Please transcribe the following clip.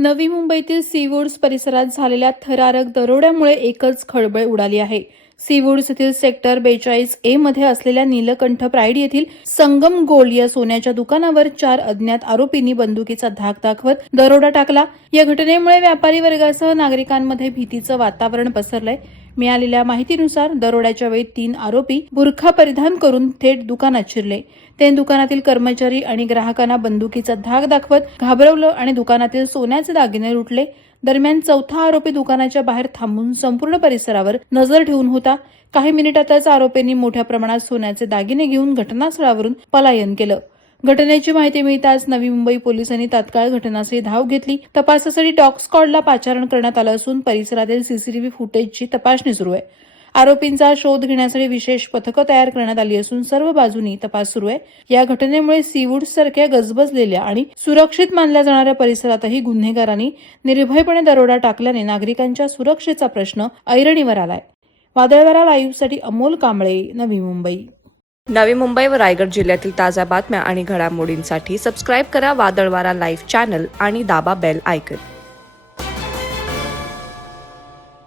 नवी मुंबईतील सीवूड्स परिसरात झालेल्या थरारक दरोड्यामुळे एकच खळबळ उडाली आहे. सीवूड्स येथील सेक्टर 42A मध्ये असलेल्या नीलकंठ प्राईड येथील संगम गोल्ड या सोन्याच्या दुकानावर 4 अज्ञात आरोपींनी बंदुकीचा धाक दाखवत दरोडा टाकला. या घटनेमुळे व्यापारी वर्गासह नागरिकांमध्ये भीतीचं वातावरण पसरलंय. मिळालेल्या माहितीनुसार दरोड्याच्या वेळी 3 आरोपी बुरखा परिधान करून थेट दुकानात शिरले. ते दुकानातील कर्मचारी आणि ग्राहकांना बंदुकीचा धाक दाखवत घाबरवलं आणि दुकानातील सोन्याचे दागिने लुटले. दरम्यान चौथा आरोपी दुकानाच्या बाहेर थांबून संपूर्ण परिसरावर नजर ठेवून होता. काही मिनिटातच आरोपींनी मोठ्या प्रमाणात सोन्याचे दागिने घेऊन घटनास्थळावरून पलायन केलं. घटनेची माहिती मिळताच नवी मुंबई पोलिसांनी तात्काळ घटनास्थळी धाव घेतली. तपासासाठी डॉग स्क्वॉडला पाचारण करण्यात आलं असून परिसरातील सीसीटीव्ही फुटेजची तपासणी सुरू आहे. आरोपींचा शोध घेण्यासाठी विशेष पथकं तयार करण्यात आली असून सर्व बाजूंनी तपास सुरू आहे. या घटनेमुळे सीवूड्स सारख्या गजबजलेल्या आणि सुरक्षित मानल्या जाणाऱ्या परिसरातही गुन्हेगारांनी निर्भयपणे दरोडा टाकल्याने नागरिकांच्या सुरक्षेचा प्रश्न ऐरणीवर आलाय. वादळवारा लाईव्हसाठी अमोल कांबळे, नवी मुंबई. नवी मुंबई व रायगड जिल्ह्यातील ताज्या बातम्या आणि घडामोडींसाठी सबस्क्राईब करा वादळवारा लाईव्ह चॅनल आणि दाबा बेल आयकॉन.